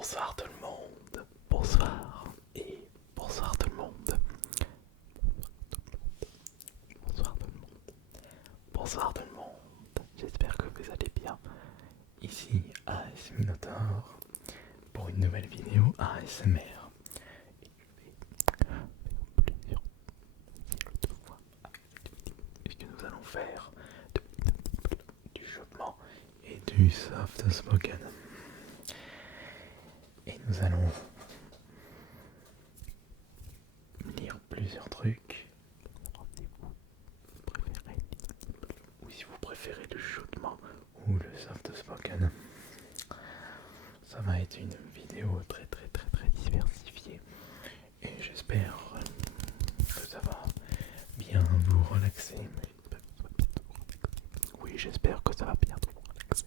Bonsoir tout le monde, bonsoir et bonsoir tout le monde, bonsoir tout le monde, bonsoir tout le monde, j'espère que vous allez bien. Ici AS Minotaur pour une nouvelle vidéo ASMR. Et que nous allons faire du chuchotement et du soft spoken. Et nous allons lire plusieurs trucs. Ou si vous préférez le chuchotement ou le soft spoken. Ça va être une vidéo très diversifiée. Et j'espère que ça va bien vous relaxer. Oui, j'espère que ça va bien vous relaxer.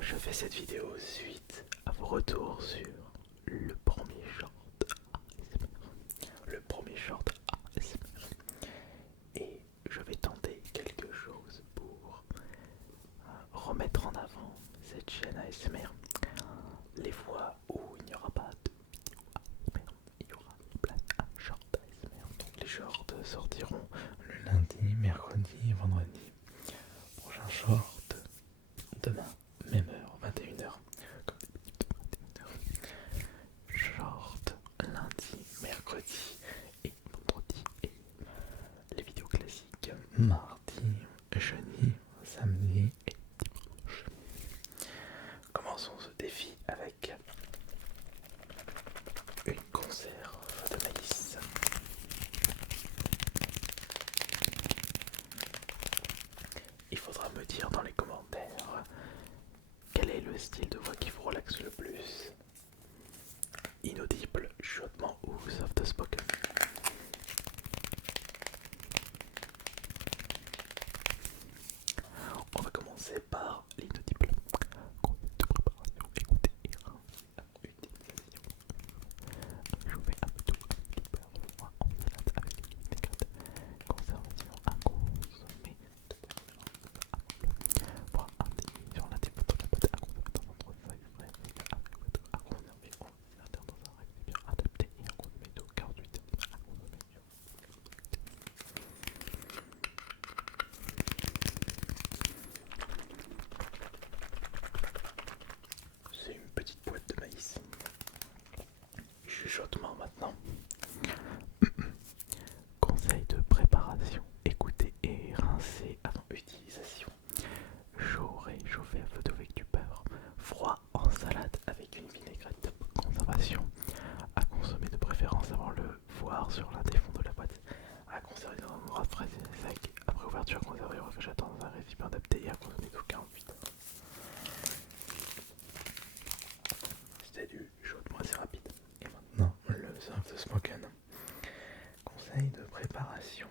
Je fais cette vidéo suite à vos retours sur le premier short ASMR. Le premier short ASMR. Et je vais tenter quelque chose pour remettre en avant cette chaîne ASMR. Les fois où il n'y aura pas de vidéo ASMR, il y aura plein de short ASMR. Donc les shorts sortiront le lundi, mercredi et vendredi. Prochain short demain, même heure, 21h. Short lundi, mercredi et vendredi. Et les vidéos classiques mardi, jeudi, samedi et dimanche. Commençons ce défi avec une conserve de maïs. Il faudra me dire dans les commentaires quel est le style de voix qui vous relaxe le plus. Inaudible, chuchotement ou soft spoken. On va commencer par l'inaudible. Concept de préparation, écoutez et rincez avant utilisation. Chauffer un peu d'eau avec du beurre froid en salade avec une vinaigrette. Conservation à consommer de préférence avant le boire un délit sur la table de la pâte à conserver dans un feuille frais avec votre à conserver au congélateur dans un récipient adapté et à consommer d'eau 48 heures à consommer sur. C'est une petite boîte de maïs. Chuchotement maintenant. Conseil de préparation. Écoutez et rincez avant utilisation. Chaud, réchauffé à feu d'eau avec du beurre. Froid en salade avec une vinaigrette. Conservation. À consommer de préférence avant le voir sur l'un des fonds de la boîte. À conserver dans un endroit frais et sec. Après ouverture, conserver au réfrigérateur dans un récipient adapté et à consommer d'eau 48 heures. C'était du chaudement assez rapide. Et maintenant, le soft spoken. Conseil de préparation.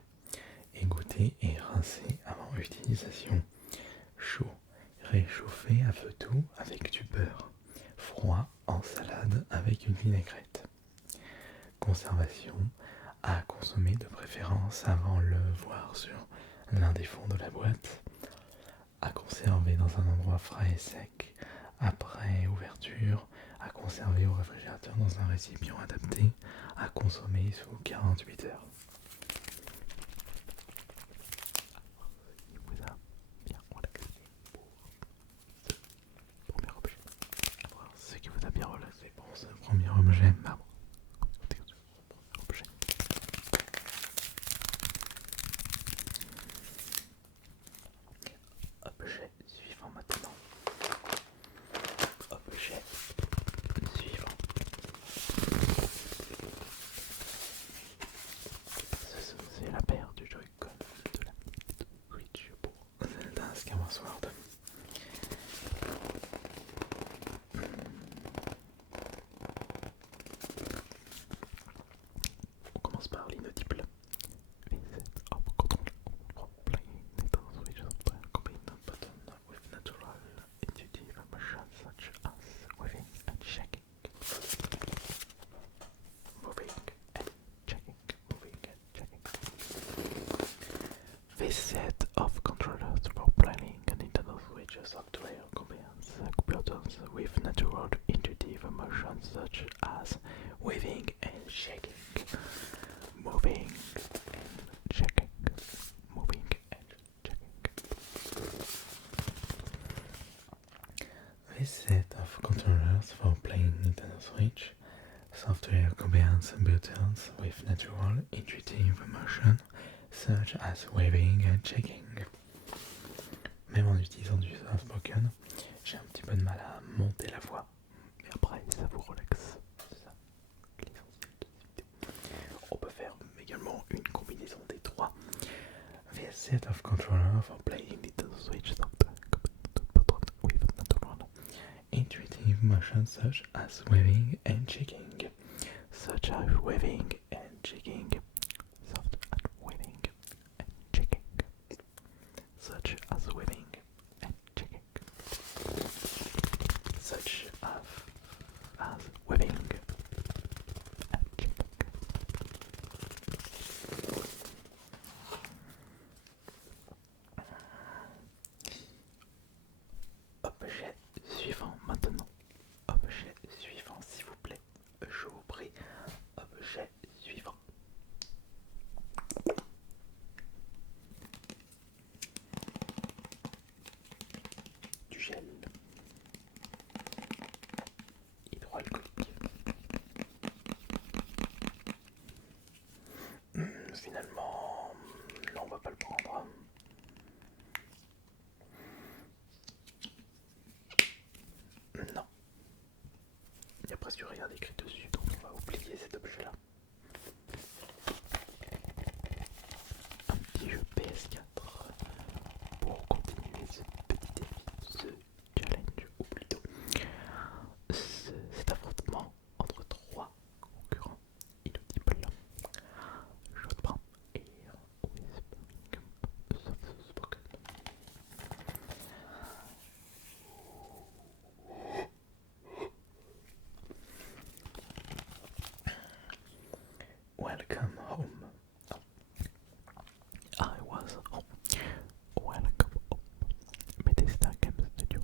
Égoutter et rincer avant utilisation. Chaud, réchauffer à feu doux avec du beurre. Froid en salade avec une vinaigrette. Conservation, à consommer de préférence avant le voir sur l'un des fonds de la boîte. À conserver dans un endroit frais et sec. Après ouverture, à conserver au réfrigérateur dans un récipient adapté. À consommer sous 48 heures. Il vous a bien relaxé pour ce premier objet. À voir ce qui vous a bien relaxé pour ce premier objet. Écoutez ce premier objet. Objet suivant maintenant. Objet suivant. C'est la paire du Joy-Con de la Switch pour Zelda Skyward Sword. On commence par l'inaudible. V7 of control for playing Nintendo Switch software combine the button with natural intuitive motions such as waving and shaking. Moving and checking, moving and checking. This set of controllers for playing waving and shaking, moving and shaking, moving and shaking. This set of controllers for playing Nintendo Switch software combines buttons with natural, intuitive motion such as waving and shaking. Même en utilisant du soft spoken, j'ai un petit peu de mal à monter la voix, mais après ça vous relaxe. C'est ça l'essentiel de cette vidéo. On peut faire également une combinaison des trois. This set of controllers for playing Nintendo Switch software with natural, intuitive motion such as waving and shaking. Such as waving and shaking. Soft and waving and shaking. Such as waving and shaking. Such as waving and shaking. Objet suivant maintenant. Objet suivant s'il vous plaît. Je vous prie. Objet suivant. Du gel hydroalcoolique. Finalement, là on va pas le prendre. Non. Il n'y a presque rien écrit dessus, donc on va oublier cet objet-là. Un petit jeu PS4 pour continuer ce petit défi, ce challenge, ou plutôt cet affrontement entre trois concurrents inaudibles. Chopin et Whispering Soft Spoken. Welcome home. I was home. Welcome home. Bethesda Game Studio.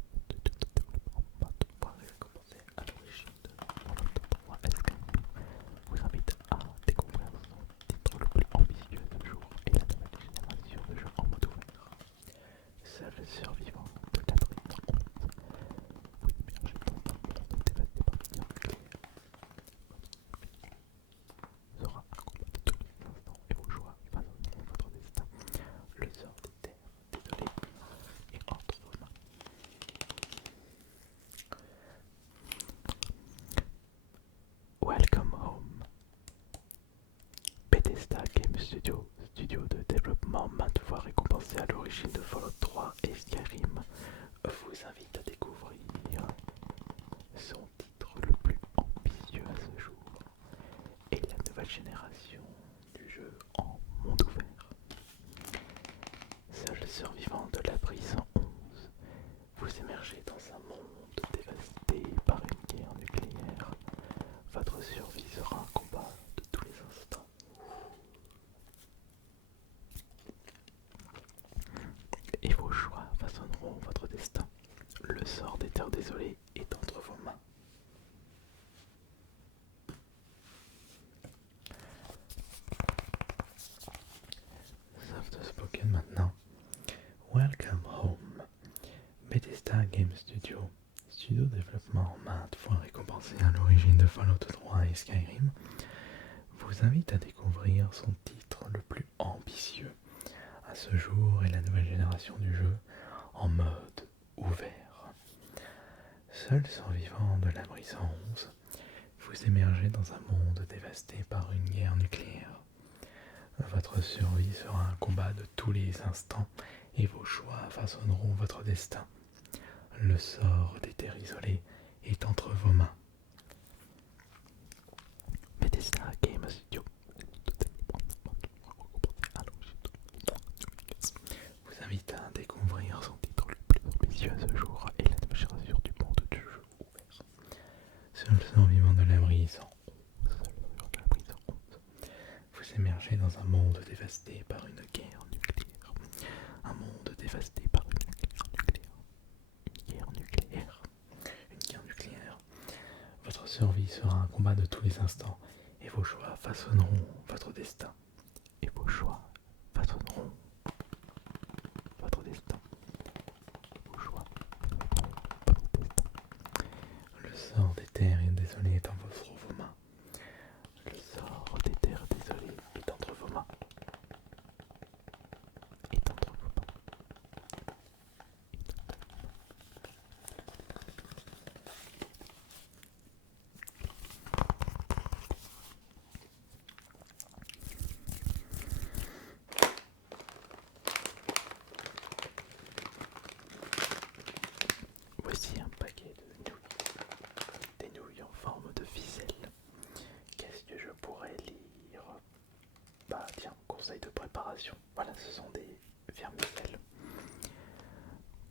On va devoir commencer à l'origine de Fallout 3 Skyrim. Vous invite à découvrir son titre le plus ambitieux de jour et la nouvelle génération de jeux en mode ouvert. Seul survivant de l'Adrien 11. Vous immergez dans un monde dévasté par une guerre nucléaire. Sera un combat de tous les instants et vos choix façonneront votre destin. Le sort des terres désolées est entre vos mains. Welcome home. Bethesda Game Studio, studio de développement maintes fois récompensé à l'origine de Fallout 3 et Skyrim, vous invite à découvrir son titre le plus ambitieux à ce jour et la nouvelle génération du jeu en monde ouvert. Seul survivant de l'abri 111, vous émergez dans un monde dévasté par une guerre nucléaire. Votre survie sera un combat de tous les instants. Et vos choix façonneront votre destin. Le sort des terres désolées est entre vos mains. Soft spoken maintenant. Welcome home. Bethesda Game Studio, studio de développement maintes fois récompensé à l'origine de Fallout 3 et Skyrim, vous invite à découvrir son titre le plus ambitieux à ce jour et la nouvelle génération du jeu en mode ouvert. Seul survivant de l'abri 111, vous émergez dans un monde dévasté par une guerre nucléaire. Votre survie sera un combat de tous les instants et vos choix façonneront votre destin. Le sort des terres isolées est entre vos mains. Bethesda Game Studio vous invite à découvrir son titre le plus ambitieux à ce jour et la nouvelle génération du monde du jeu ouvert. Seul survivant de l'abri 111, vous émergez dans un monde dévasté par une guerre nucléaire. Un monde dévasté par une guerre nucléaire. Une guerre nucléaire. Votre survie sera un combat de tous les instants, et vos choix façonneront votre destin. Et vos choix façonneront votre destin. Vos choix façonneront votre destin. Le sort des terres est désolé est entre vos mains. Le sort des terres désolées est entre vos mains. Est entre vos mains. Voici un paquet de nouilles. Des nouilles en forme de ficelle. Qu'est-ce que je pourrais lire? Bah tiens, conseil de préparation. Voilà, ce sont des vermicelles.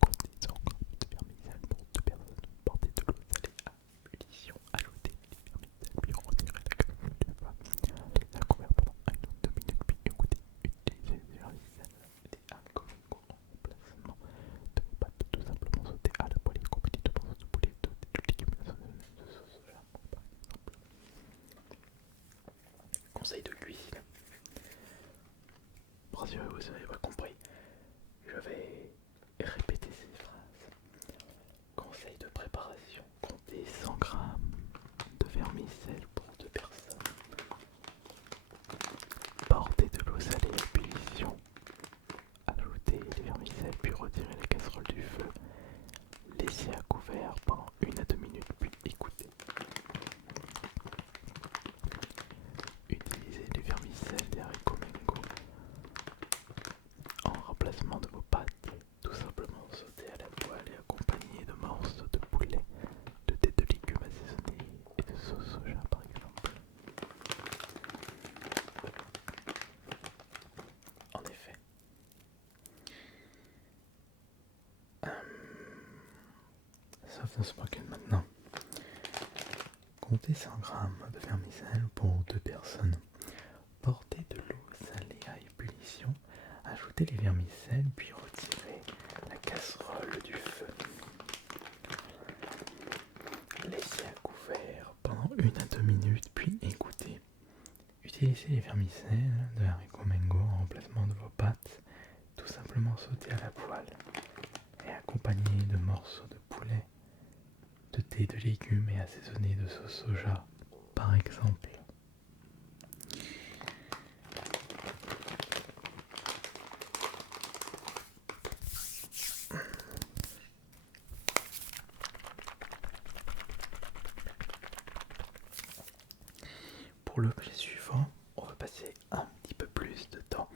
Comptez 100 grammes de vermicelles pour 2 personnes. Portez de l'eau salée à ébullition. Ajoutez les vermicelles, puis retirez la casserole du bas. Les couverts pendant 1 ou 2 minutes, puis écoutez. Utilisez les vermicelles des haricots en remplacement de vos pâtes. Tout simplement sauter à la poêle et accompagner de morceaux de poulet, de légumes de sauce soja, par exemple. Conseil de cuisine. Rassurez-vous, vous n'avez pas compris. Je vais répéter ces phrases. Conseil de préparation. Comptez 100 grammes de vermicelle pour 2 personnes. Portez de l'eau salée à ébullition. Ajoutez les vermicelles puis retirez la casserole du feu. Laissez à couvert pendant 1 à 2 minutes puis écoutez. Utilisez les vermicelles des haricots mango en remplacement de vos pâtes. Tout simplement sauter à la poêle et accompagner de morceaux de poulet, de têtes de légumes assaisonnés et de sauce soja par exemple. En effet. Soft spoken maintenant. Comptez 100 grammes de vermicelle pour 2 personnes. Portez de l'eau salée à ébullition. Ajoutez les vermicelles puis retirez la casserole du feu. Laissez à couvert pendant 1 à 2 minutes puis écoutez. Utilisez les vermicelles de haricots mango en remplacement de vos pâtes. Tout simplement sauter à la poêle et accompagner de morceaux de poulet, de thé de légumes et assaisonner de sauce soja par exemple. Pour l'objet suivant, on va passer un petit peu plus de temps,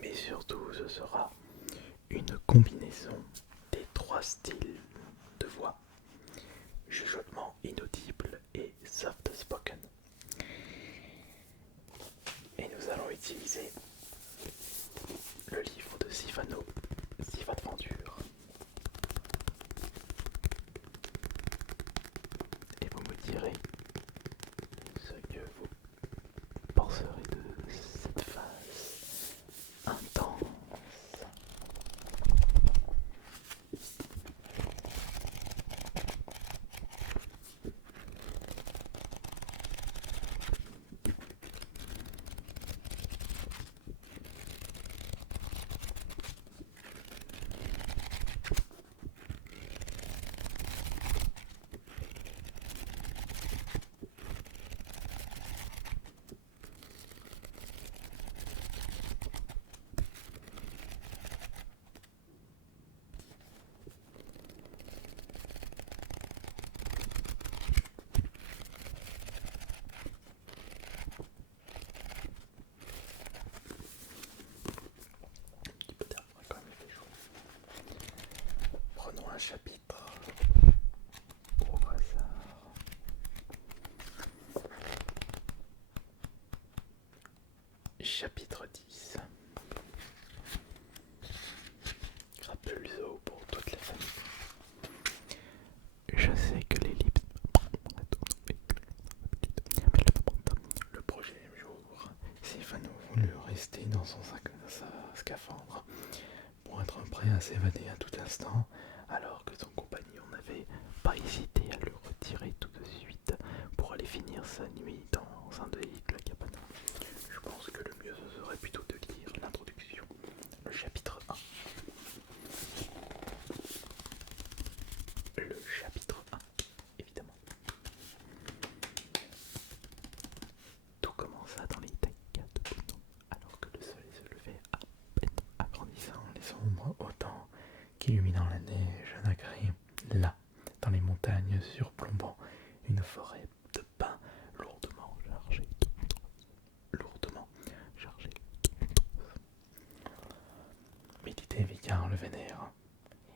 mais surtout ce sera une combinaison des 3 styles de voix: chuchotement, inaudible et soft spoken. Et nous allons utiliser le livre de Sivano, Sivadventure. Et vous me direz ce que vous penserez de cette phase intense. Prenons un chapitre au hasard. Chapitre 10. Rapulzo pour toute la famille. Je sais que les lips. Le prochain jour, Sivano voulut rester dans sa scaphandre pour être prêt à s'évader à tout instant, alors que son compagnon n'avait pas hésité à le retirer tout de suite pour aller finir dessin animé dans un de la cabane. Je pense que le mieux ce serait plutôt de lire l'introduction, le chapitre 1. Le chapitre 1, évidemment. Tout commença dans les taïgas de Bono, alors que le soleil se levait à peine, agrandissant les ombres autant qu'illuminant la neige nacrée, là, dans les montagnes surplombant une forêt de pins lourdement chargée de Méditait Vicard le Vénère.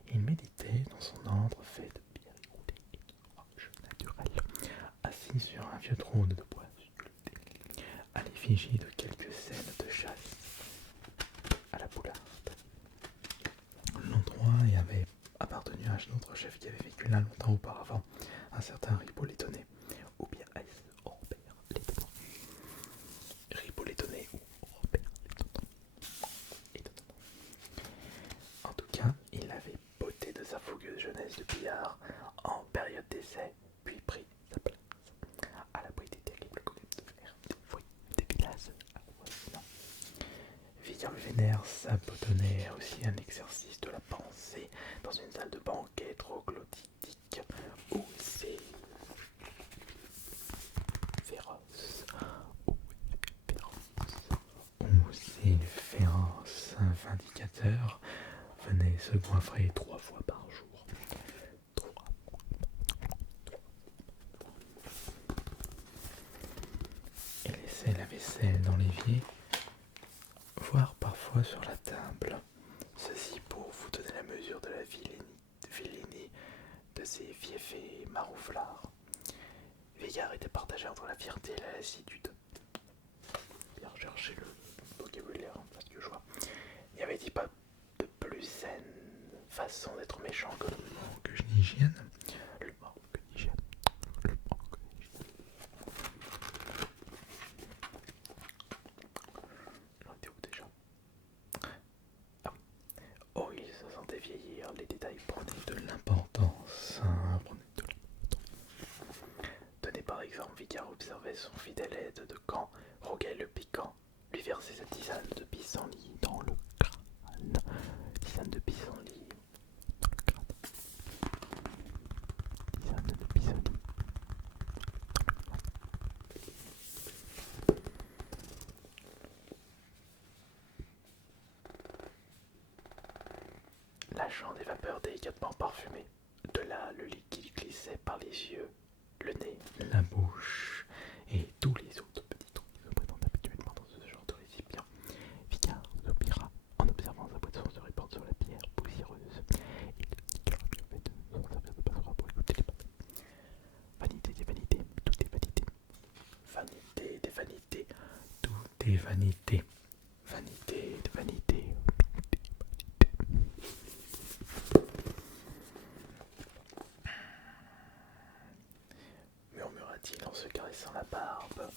Il méditait dans son antre fait de pierres écoulées et de roches naturelles, assis sur un vieux trône de bois sculpté, à l'effigie de quelques scènes de chasse à la poularde. L'endroit y avait appartenu à un autre chef qui avait vécu là longtemps auparavant, un certain Rippo l'étonné, ou bien est-ce Robert l'étonnant. Rippo l'étonné ou Robert l'étonnant. En tout cas, il avait beauté de sa fougueuse jeunesse de billard en période d'essai, puis pris sa place à l'abri des terribles colonnes de fer, des fruits, des villages avoisinants. Victor Vénère s'abandonnait aussi à un exercice de la pensée dans une salle de banquet troglodytique où ses féroces vindicateurs venaient se goinfrer 3 fois par jour. Et laissaient la vaisselle dans l'évier, voire parfois sur la table. Ceci pour vous donner la mesure de la vilainie de ces fiefés marouflards. Vigard était partagé entre la fierté et la lassitude. Bien chercher le vocabulaire, parce que je vois. Il n'y avait-il pas de plus saine façon d'être méchant que le manque d'hygiène? Le manque d'hygiène. Le manque d'hygiène. J'en étais où déjà? Ah oui. Oh, il se sentait vieillir, les détails prenaient de l'importance. Tenez par exemple, Vicard observait son fidèle aide de camp, Roguet le piquant, lui versait sa tisane de pissenlit dans le crâne. Tisane de pissenlit dans le crâne. Tisane de pissenlit dans le crâne. Lâchant des vapeurs délicatement parfumées, de là le liquide glissait par les yeux, le nez, la bouche et tous les autres petits trous qui se présentent habituellement dans ce genre de récipient. Vicard soupira en observant sa boisson se répandre sur la pierre poussiéreuse. Il dit qu'il aurait mieux fait de s'en servir de passoire pour écouter les pattes. Vanité des vanités, tout est vanité. Vanité des vanités, tout est vanité. Vanité des vanités, tout est vanité. Murmura-t-il en se caressant la barbe,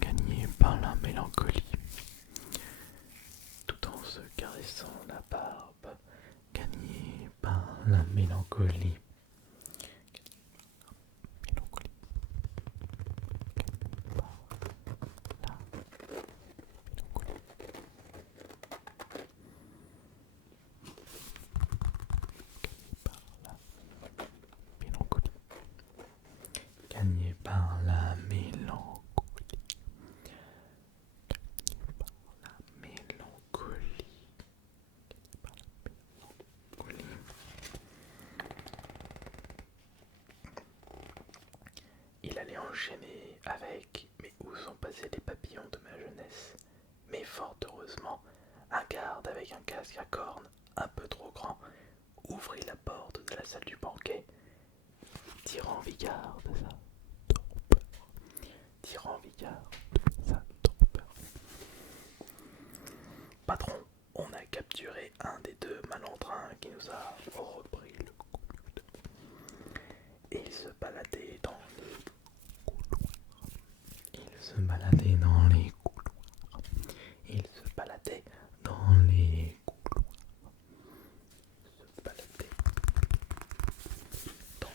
gagné par la mélancolie. Tout en se caressant la barbe, gagné par la mélancolie. Gagné par la mélancolie. Il allait enchaîner avec, mais où sont passés les papillons de ma jeunesse? Mais fort heureusement, un garde avec un casque à cornes un peu trop grand ouvrit la porte de la salle du banquet, tirant Vicard de sa torpeur. Patron, on a capturé un des 2 malandrins qui nous a repris le coude. Et il se baladait dans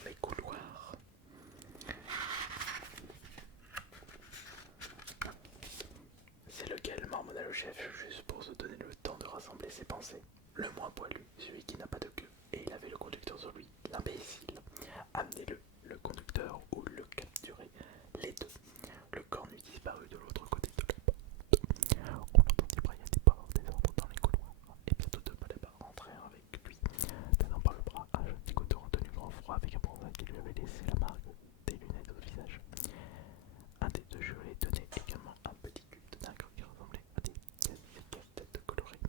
les couloirs. chef juste pour se donner le temps de rassembler ses pensées. Le moins poilu, celui qui n'a pas de queue, et il avait le conducteur sur lui, l'imbécile. Amenez-le, le conducteur ou le capturez, les deux. Le cornu disparut de l'autre côté de la porte. On entendit brailler des pas des ordres dans les couloirs, et bientôt deux balais rentrèrent avec lui, tenant par le bras un jeune nicoteur retenu grand froid avec un bronzage qui lui avait laissé la marque des lunettes au visage. Un des deux jurés tenait également un petit culte d'un qui ressemblait à des casse-têtes colorées.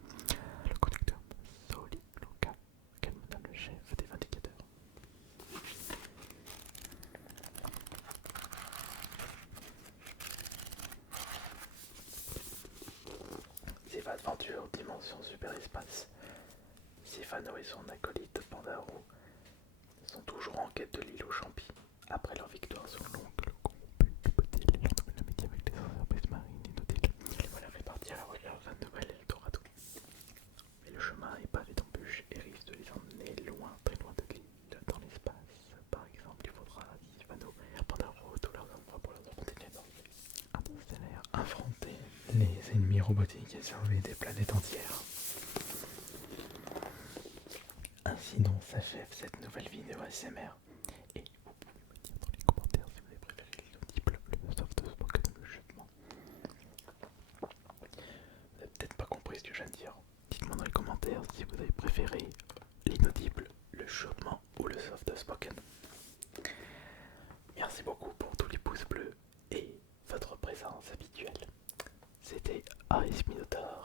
Le conducteur Sauli Luca, calmena le chef des vindicateurs. Ces aventures dimension superespace. Sifano et son acolyte Pandaro sont toujours en quête de l'île aux Champis. Après leur victoire sur l'oncle corrompu du Potil, ils ont trouvé l'amitié avec les entreprises marines et nautiles. Les voilà répartis à la recherche d'un nouvel Eldorado. Mais le chemin est pavé d'embûches et risque de les emmener loin, très loin de l'île, dans l'espace. Par exemple, il faudra à Sifano et à Pandaro tous leurs endroits pour leur continuer interstellaire, affronter les ennemis robotiques et sauver des planètes entières. Ainsi donc s'achève cette nouvelle vidéo ASMR. Et vous pouvez me dire dans les commentaires si vous avez préféré l'inaudible, le soft spoken ou le chutement. Vous n'avez peut-être pas compris ce que je viens de dire. Dites-moi dans les commentaires si vous avez préféré l'inaudible, le chutement ou le soft spoken. Merci beaucoup pour tous les pouces bleus et votre présence habituelle. C'était Aris Minotaur.